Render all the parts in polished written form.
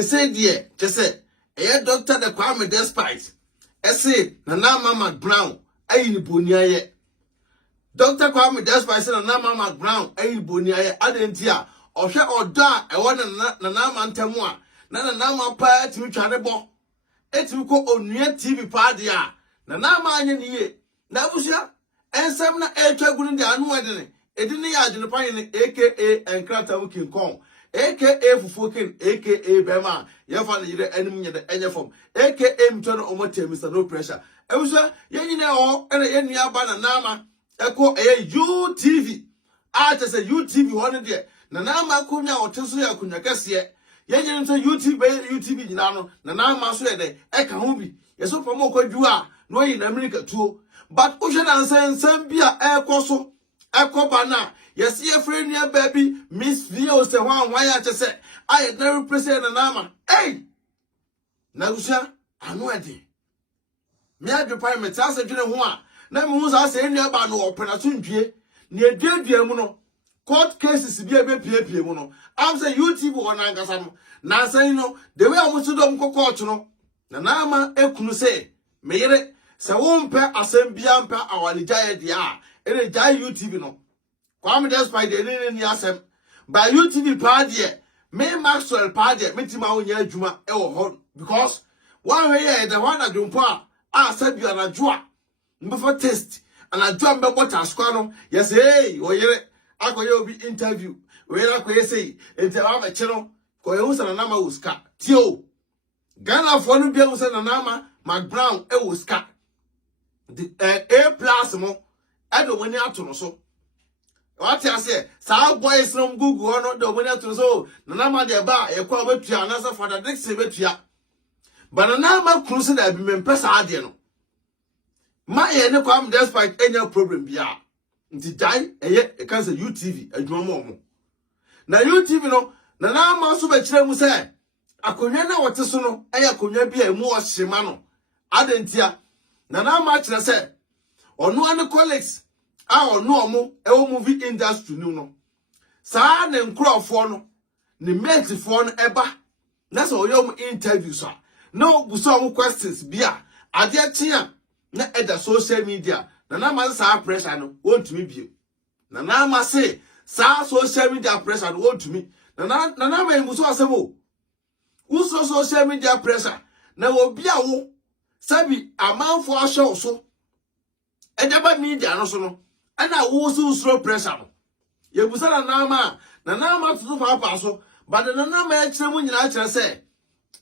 Say dear, just say, Doctor the Kwame Despite. Say, Nana Mama Brown, ain't Bunia. Dr. Kwame Despite said, Nana Mama Brown, ain't Bunia, Adentia, or share or die, I want Nana Mantamua, Nana Nama Pie to Chanabo. It's we call on near TV party. Nana Manya ye. Nabusia, and some air traveling the unwedden. It didn't yard in the pine, aka and Crata King Kong. AKA Fufukin, AKA Bema, Yafan, the enemy at the end from AKA Mton Omote, Mr. No Pressure. I was a Yanina and a Yania Banana, Echo a UTV. I just a UTV one day. Nanama Kunya or Tesuya Kunya Cassia. Yan UTV Nano, Nanama Swede, Ekahubi. Yes, so for Moko Jua, no in America too. But Ocean and Sambia Air Coso, Echo Bana. Yes, your friend, your baby, Miss Vio, say one, why I just said, I had never present an armor. Hey! Nagusha, I know it. Me had the prime minister, General One. Now, who's I saying about no operatunje, near Dear Mono. Court cases be a baby, Mono. I'm saying UTV or Nangasam. Now, saying no, the way I was to don't go court, no. Nanama, Ekunu say, Mayre, Sawumpe, Assembiampa, our Nijaya Dia, and a Jai UTV no. Kwame Despite the Indian Yasem. By UTV party, May Maxwell party, Mitima Unya Juma, hot because one way the one at Jumpa, I said you are a joa. Before test, and I jump about a squano. Yes, hey, or yet, I could be interview. Where I could say, and tell our channel, Koyos and Anama was cut. Tio Ghana for no bills and Anama, Mac Brown, it was cut. The A plasmo, I don't win out to so. What I say, Sir boys from Google or not the winner to so, Nanama de Ba, a call with Pianasa for the next Sevetia. But Nanama cruising I be impressed Adiano. My end come despite any problem be out. Until die, and yet it can't say UTV, and no more. Now UTV no, Nanama super children say, I could never what to sono, I could never be a more Shimano. Adentia, Nanama said, or no other colleagues. Our normal movie industry no. Sa ne nkro for no, ne mate for no eba. Na so yom interview sir. No buso questions bia. Ade atia na eda social media. Na na ma sa pressure no won't me bio. Na na ma say sa social media pressure no won't me. Na na ma buso asemo. Uso social media pressure na obi a wo sabi amanfo ahwe so. Edeba media no so no. And I was slow pressure. You was a nama to do papa so, but the nama actually when you say,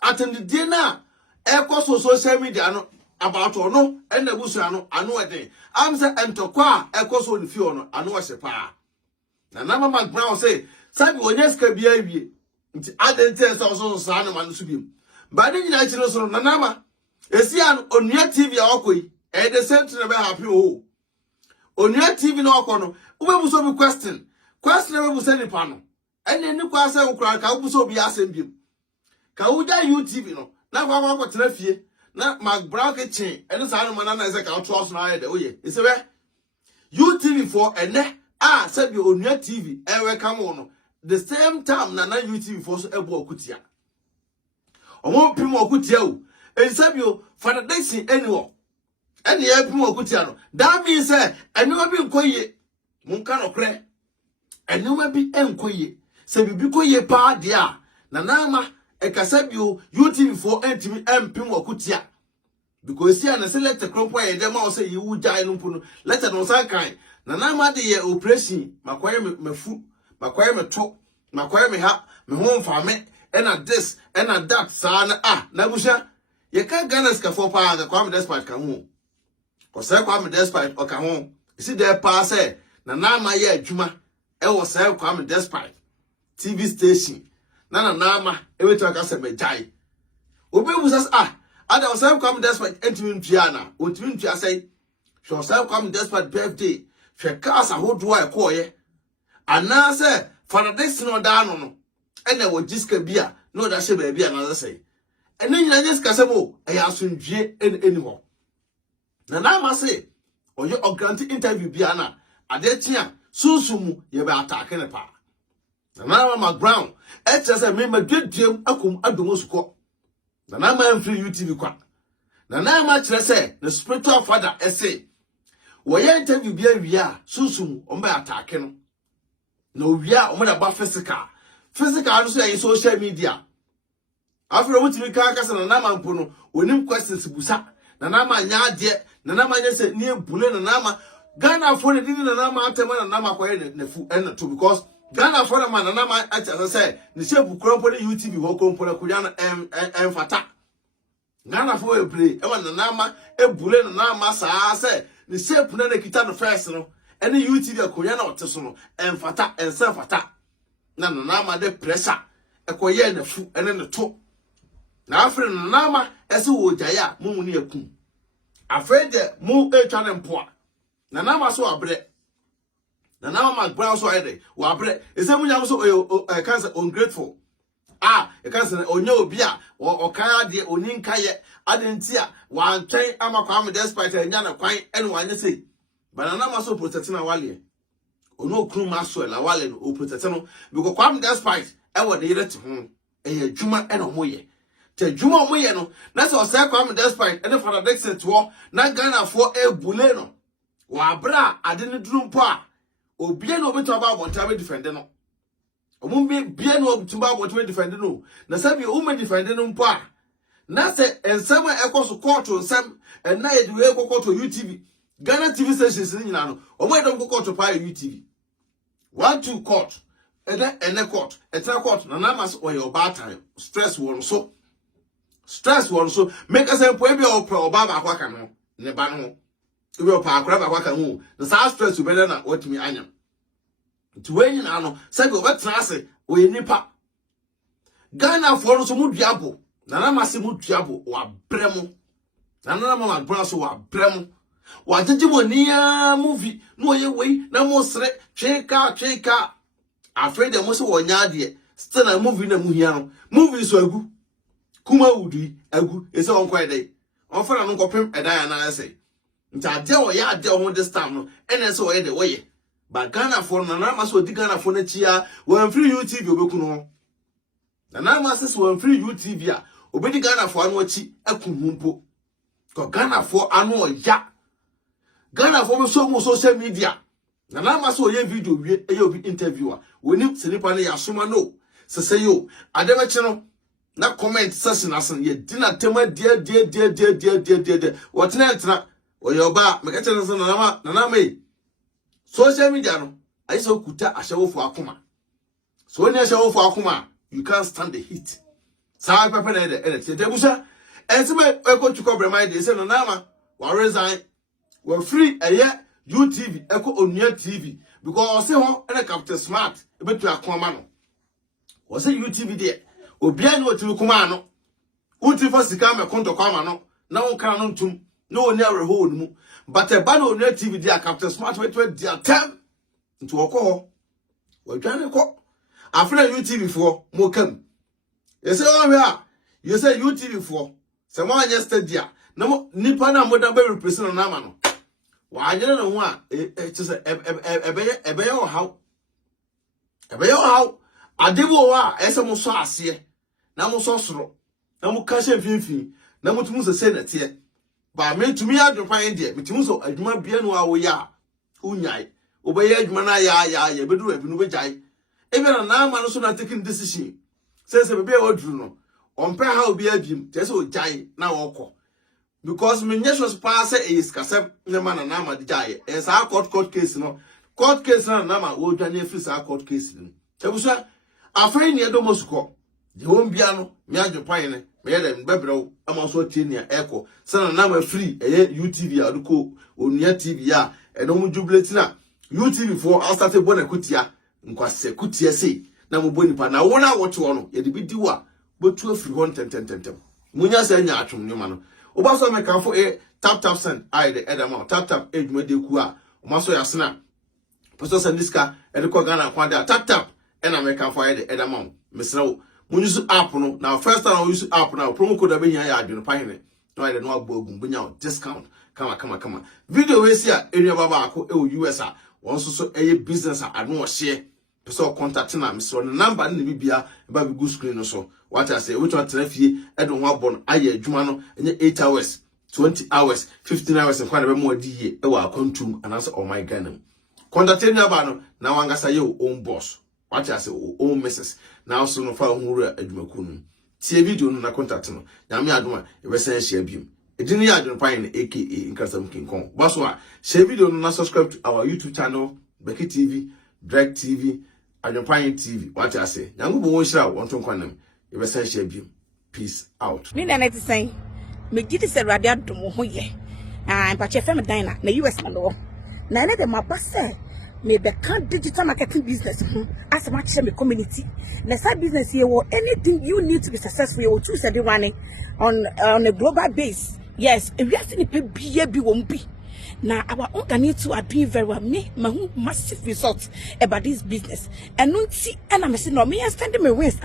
attend the dinner, air cost social media about or no, and the busano, I know a day. I'm saying, and to qua, air cost on Fiona, I know a sepa. Nanama Mac Brown say, Sabi when yes can be a I didn't tell also son man to be. But in United also, Nanama, a see on your TV, Okui, and the same to never happy. On your TV no kono, ube so be question we say ni pano. Ene ni kwa say ukra ka ube so be asem biem. Ka uja UTV no, na kwa kwa tena fie, na Mac Brown ke chen, ene sa no manana say ka to house na aye de oye. Ise be UTV for ene say be on your TV e we come on. The same time na UTV for so ebo okutia. Omo pim okutia o. E say be for the next anywhere. And the air more good. That means, and you be quiet. Munkano cray. And you be enquiet. Say, be quiet, pa, dear. Nanama, a casabio, UTV for entity and Pimo Kutia. Because here and select a crop where the mouse say you would die in Puno. Let it on some kind. Nanama, the oppression, Macquarie me foot, Macquarie me talk, Macquarie me hat, me home for me, and at this, and at that, son, Nabusha. You can't get us for power the Kwame Despite come home. Because Kwame Despite or come home. You see, there pass na ma ye Juma, was Kwame Despite TV station. Na ma, every time I say me jai. Obe was us I was Kwame Despite entering Piana. Ultimate I say, she was Kwame Despite birthday, hwe cars ahodo a ekoye ana se Faradesi no da no ene wo jiska bia no da she ba bia na say ene nyina jiska sebo e ya asundwie eni ho na ma say oye grant interview bia na ade tia sunsumu ye ba attack ne pa na ma Brown e che say me ma dwedwem akom adomo suko na ma mfiri UTV kwa na ma kire say the spiritual father say wo ye interview bia wia sunsumu o ba attack no no wia o da ba physical no so yin social media afro mutimi ka kasa na ma mpo no onim questions busa na ma nya ade na ma nya se ni ebule na ma Ghana for the dini na ma atema na ma kwaye na fu en to because Ghana for the man na ma acha say ni shebu krompo de UTV ho krompo na kuya na fata Ghana for e play e wa na ma ebule na ma sa say ni shepu na kita no first no ene UTV akoya na oteso no enfata ensa fata na ma de pressure ekoye na fu ene ne to na afre na ma ese wo jaya mu ne akum afre de mu etwa ne mpoa na ma so abre na ma Brown so ede wo abre ese mu nya so cancer ungrateful e cancer onya obi a o kan de oninkaye adentia wa ntwen amakwa despite enya na kwan ene wa nya sei banana ma so protect na wale ono krum aso la wale no o protect no because kwam despite e wo de yere te ho e adwuma e no moye te adwuma moye no na so say kwam despite e for the exit wo na Ghana for e bule no wa bra ade ne duru mpo a obie no obeto ba bonta be defend no omumbe bie no obeto ba bonta be defend no na sabi o me defend no mpo a na se ensema ekoso court nsem en na yedwe ekokoto UTV Ghana TV stations ni nyina no omo edom court pa UTV 1-2 court ene court etra court na mas oye oba time stress won so make us empo ebi oba ba kwa kan ho ne ba no ebi opa akra ba kwa kan ho na sa stress be na otimi anya nti we nyina no sabi obetra ase oye nipa Ghana for no so mu duabo na mas mu duabo wa bremo na ma Brown so wa bremo wa jejimo niya movie no ye we na mo sre tweka afraid dem so wonya de still na movie na mu hia no movie so agu kuma wudi agu ese on kwai dai on fara no kopem edan na ase nta de wo ya de ho this time no ene se wo ye de wo ye ba Ghana for na ma so di Ghana for na chia wo free UTV obeku no na ma se wo free UTV a obedi Ghana for anu achi akunhumpo ko Ghana for anu oya Ghana for so mo social media na ma so ye video wie e obi interviewer woni senipa na ya soma no se say yo ademeche no na comment section asen ye dina tema die what na entra oyoba me kache no na ma social media no ayi so kuta ahyewofo akoma so oni ahyewofo akoma you can't stand the heat sa pepe na ede te busa ensime ekotukọ brema ide se no na ma wa resign we free UTV eko onua TV because say ho ene Captain Smart ebetu akoma no o say UTV de obia no otumi kuma no unti for sika me konto kwama no na won kan no ntum no oni aweho onmu but e ba no onua TV de Captain Smart we de atem nti okọ we dwane ko afra UTV for mo kam you say oh ya you say UTV for se mo anya stadia na mo nipa na mo da be represent na ma no wa anyere no ho a just ebeye o how adebo wa ese mo so ase na mo so soro na mo ka hye finfin na mo tumu se na tie ba me tumi adwopan de me tumu so adwuma bia no a wo ya unyai obeye adwuma na ya bedu abi no bejai ebe na ma no so na taking decision say bebe e oduru no ompe ha obi abim te se o jai na wo kọ because me nyesho pass is kasem ne man na ma dijaye e sa court case no court case na ma wo dwane free sa court case no tebusa afre ni edo mosuko de won bia no me adwopan ne me ye dem bebrew ama so tie ni eko sana na ma free eye UTV aduko onua TV a edo mu jubilate na UTV for astate bona kutia nkwase kutia sei na mo boni pa na wona wote wono ye de bi diwa botu afri hon tentem munya sa nya atwom ne ma no oba so me kan fo tap send ai de edama tap edwuma de ku a o ma so yasena person send this car and the Ghana kwanda tap and American fire the edamon Mr. When you use app no now first time I use app now promo code be here adwene pine no I no agbogun bunya discount come video we see area baba ako e US a won so business a no share person contact na Mr. number na bibia e ba be screen no so what I say which one trafie e do ho abon aye adwuma no enye 8 hours 20 hours 15 hours and kwanda be mo di ye e wa kontum anase oh my god contact any aba no na wangasa ye own boss what I say own missus now so no fa ohuru adwumakunu tie video no na contact no nyame adoma e be sen share biom edini ya adon pine aka Nkasam King Kong baso a share video no na subscribe to our YouTube channel Becky TV Drag TV adon pine TV what I say nyango bo won shira won ton kwanam e be sen share biom peace out me na net say me gidi se rade adom ho ye pa che fam dan na US na no na ne de mabase me be can digital marketing business as much as my community. The side business here or anything you need to be successful, you will choose the running on a global base. Yes, if you have any be won't be. Now our own need to are doing very well. Me, my massive results about this business. And don't see and I'm saying no me and standing my waist.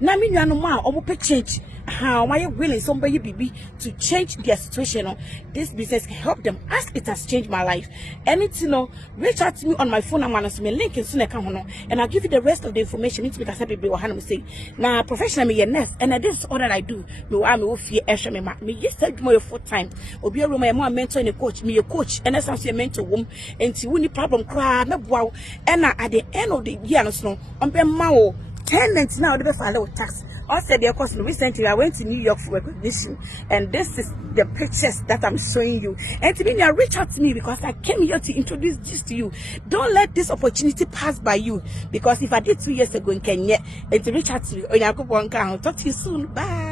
Now me you know more or change. How am I willing somebody be to change their situation? This business can help them as it has changed my life. Anything, reach out to me on my phone. I'm gonna me link in soon and I'll give you the rest of the information. It's because I be what say. Now professionally, nurse, and this is all that I do. Me will fear extra me yes more full time. Or be a room my mentor and a coach. Me a coach and that's a mentor womb. And see when the problem cry me wow. And at the end of the year, no, I'm be mao 10 now the file tax. Also, dear cousin, recently I went to New York for recognition, and this is the pictures that I'm showing you. And to me, reach out to me because I came here to introduce this to you. Don't let this opportunity pass by you because if I did 2 years ago in Kenya, and to reach out to you, talk to you soon. Bye.